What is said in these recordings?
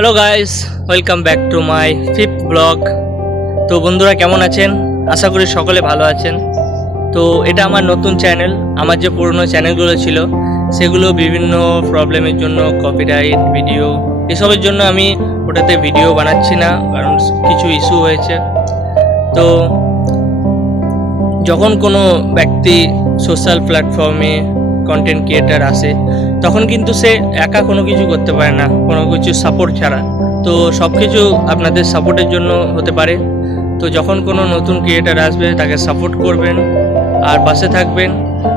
Hello guys, welcome back to my fifth blog. তো বন্ধুরা কেমন আছেন? আশা করি সকলে ভালো আছেন। তো এটা আমার নতুন চ্যানেল। আমার যে পুরনো চ্যানেলগুলো ছিল সেগুলো বিভিন্ন প্রবলেমের জন্য, কপিরাইট ভিডিও এসবের জন্য আমি ওটাতে ভিডিও বানাচ্ছি না, কারণ কিছু ইস্যু হয়েছে। তো যখন কোনো ব্যক্তি সোশ্যাল প্ল্যাটফর্মে কন্টেন্ট ক্রিয়েটার আসে, তখন কিন্তু সে একা কোনো কিছু করতে পারে না, কোনো কিছু সাপোর্ট ছাড়া। তো সব কিছু আপনাদের সাপোর্টের জন্য হতে পারে। তো যখন কোনো নতুন ক্রিয়েটার আসবে তাকে সাপোর্ট করবেন আর পাশে থাকবেন।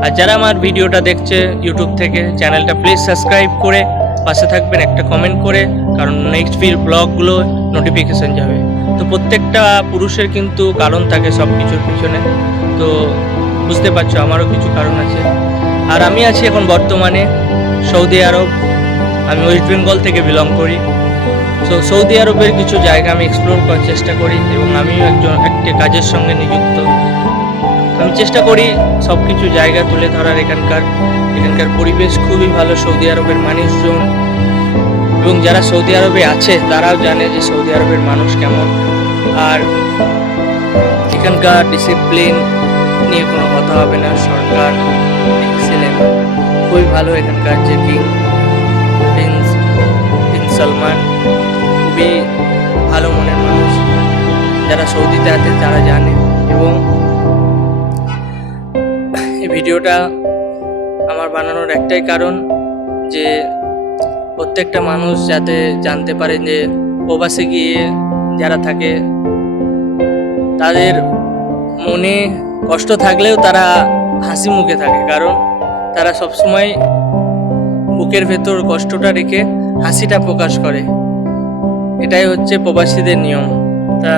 আর যারা আমার ভিডিওটা দেখছে ইউটিউব থেকে, চ্যানেলটা প্লিজ সাবস্ক্রাইব করে পাশে থাকবেন, একটা কমেন্ট করে, কারণ নেক্সট ব্লগগুলো নোটিফিকেশান যাবে। তো প্রত্যেকটা পুরুষের কিন্তু কারণ থাকে সব কিছুর পিছনে। তো বুঝতে পারছো আমারও কিছু কারণ আছে। আর আমি আছি এখন বর্তমানে সৌদি আরব। আমি ওয়েস্ট বেঙ্গল থেকে বিলং করি। তো সৌদি আরবের কিছু জায়গা আমি এক্সপ্লোর করার চেষ্টা করি, এবং আমিও একটি কাজের সঙ্গে নিযুক্ত। আমি চেষ্টা করি সব কিছু জায়গা তুলে ধরার। এখানকার পরিবেশ খুবই ভালো। সৌদি আরবের মানুষজন এবং যারা সৌদি আরবে আছে তারাও জানে যে সৌদি আরবের মানুষ কেমন। আর এখানকার ডিসিপ্লিন নিয়ে কোনো কথা হবে না। সরকার এক্সেলেন্ট, খুবই ভালো। এখানকার যে প্রিন্স সালমান খুবই ভালো মনের মানুষ। যারা সৌদিতে আছে তারা জানে। এবং এই ভিডিওটা আমার বানানোর একটাই কারণ, যে প্রত্যেকটা মানুষ যাতে জানতে পারে যে প্রবাসে গিয়ে যারা থাকে তাদের মনে কষ্ট থাকলেও তারা হাসি মুখে থাকে, কারণ তারা সবসময় বুকের ভেতর কষ্টটা রেখে হাসিটা প্রকাশ করে। এটাই হচ্ছে প্রবাসীদের নিয়ম। তা